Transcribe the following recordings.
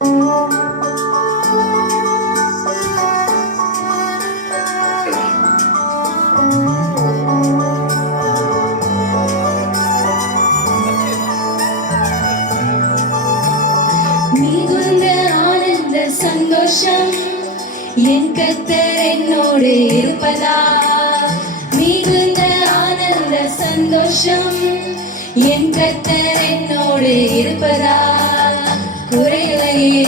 மிகுந்த ஆனந்த சந்தோஷம் என் கர்த்தர் என்னோடு இருப்பதா. மிகுந்த ஆனந்த சந்தோஷம் என் கர்த்தர் என்னோடு இருப்பதா. குறையிலையே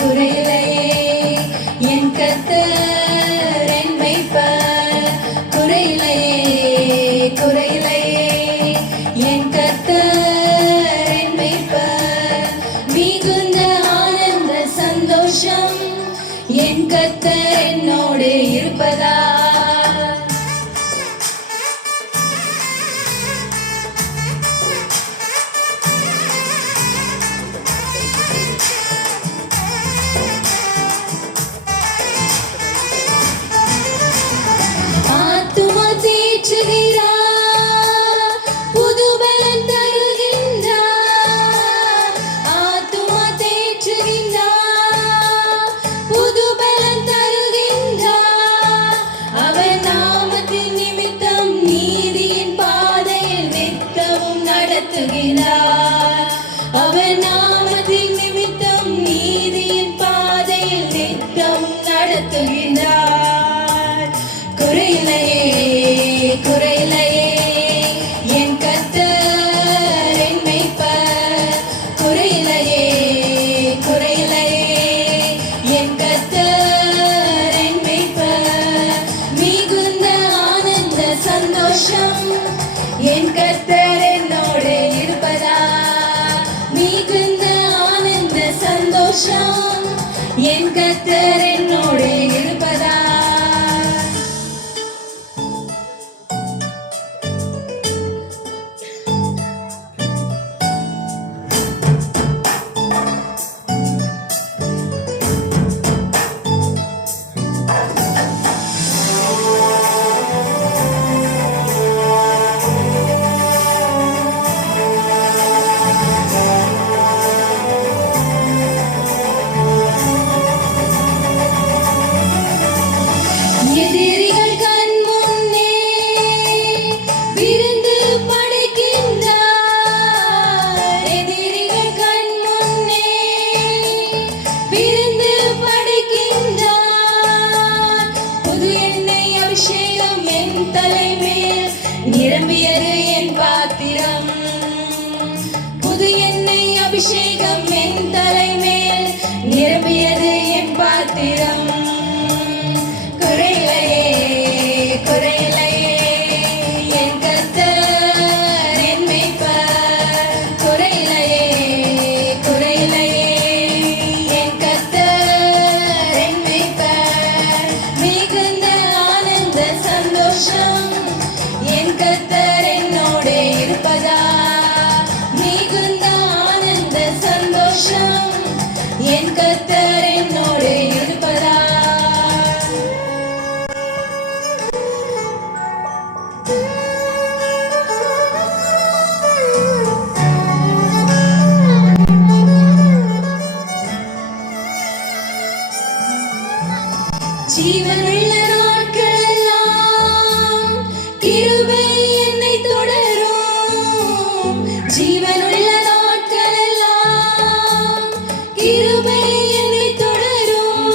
குறையிலையே என் கர்த்தர் என் மேய்ப்பர். குறையிலையே குறையிலையே என் கர்த்தர் என் மேய்ப்பர். மிகுந்த ஆனந்த சந்தோஷம் என் கர்த்தர் என்னோடு இருப்பதா. ஆத்துமா தேற்றுகிறார், புது பலன் தருகின்றார். ஆத்துமா தேற்றுகின்றார், புது பலன் தருகின்றார். அவர் நாமத்தின் நிமித்தம் நீதியின் பாதையில் நித்தமும் நடத்துகிறார். அவர் நாமத்தின் நிமித்தம் நீதியின் பாதையில் நித்தமும் நடத்துகிறார். குறையிலையே குறையிலையே என் கர்த்தர் என் மேய்ப்பர். குறையிலையே குறையிலையே என் கர்த்தர் என் மேய்ப்பர். மிகுந்த ஆனந்த சந்தோஷம் என் கர்த்தர் என்னோடு இருப்பதா. மிகுந்த ஆனந்த சந்தோஷம் என் கர்த்தர் என்னோடு இருப்பதா. எதிரிகள் கண் முன்னே விருந்து படைக்கின்றார். எதிரிகள் கண் முன்னே விருந்து படைக்கின்றார். புது எண்ணெய் அபிஷேகம் என் தலைமேல் நிரம்பியது என் பாத்திரம். புது எண்ணெய் அபிஷேகம் என் தலைமேல் நிரம்பியது என் பாத்திரம். குறையிலையே குறையிலையே என் கர்த்தர் என் மேய்ப்பர். குறையிலையே குறையிலையே என் கர்த்தர் என் மேய்ப்பர். மிகுந்த ஆனந்த சந்தோஷம் என் கர்த்தர் என்னோடு இருப்பதா. மிகுந்த ஆனந்த சந்தோஷம் என் கர்த்தர் என்னோடு இருப்பதா. ஜீவனுள்ள நாட்களெல்லாம் கிருபை என்னை தொடரும். ஜீவனுள்ள நாட்களெல்லாம் கிருபை என்னை தொடரும்.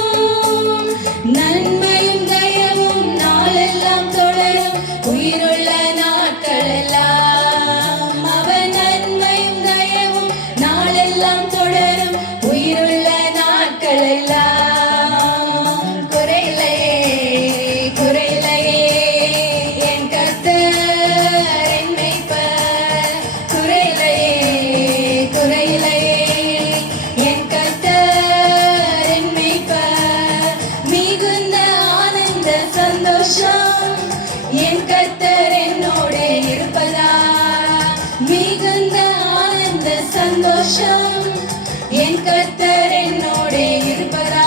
நன்மையும் தயவும் நாளெல்லாம் தொடரும். உயிருள்ள நாட்களெல்லாம் அவர் நன்மையும் தயவும் நாளெல்லாம் தொடரும். உயிருள்ள நாட்களெல்லாம். என் கர்த்தர் என்னோடு இருப்பதா. மிகுந்த ஆனந்த சந்தோஷம் என் கர்த்தர் என்னோடு இருப்பதா.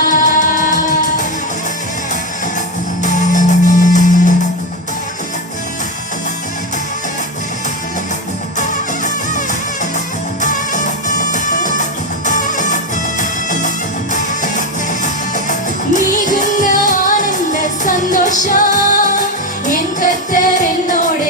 சந்தோஷம் என் கர்த்தர் என்னோட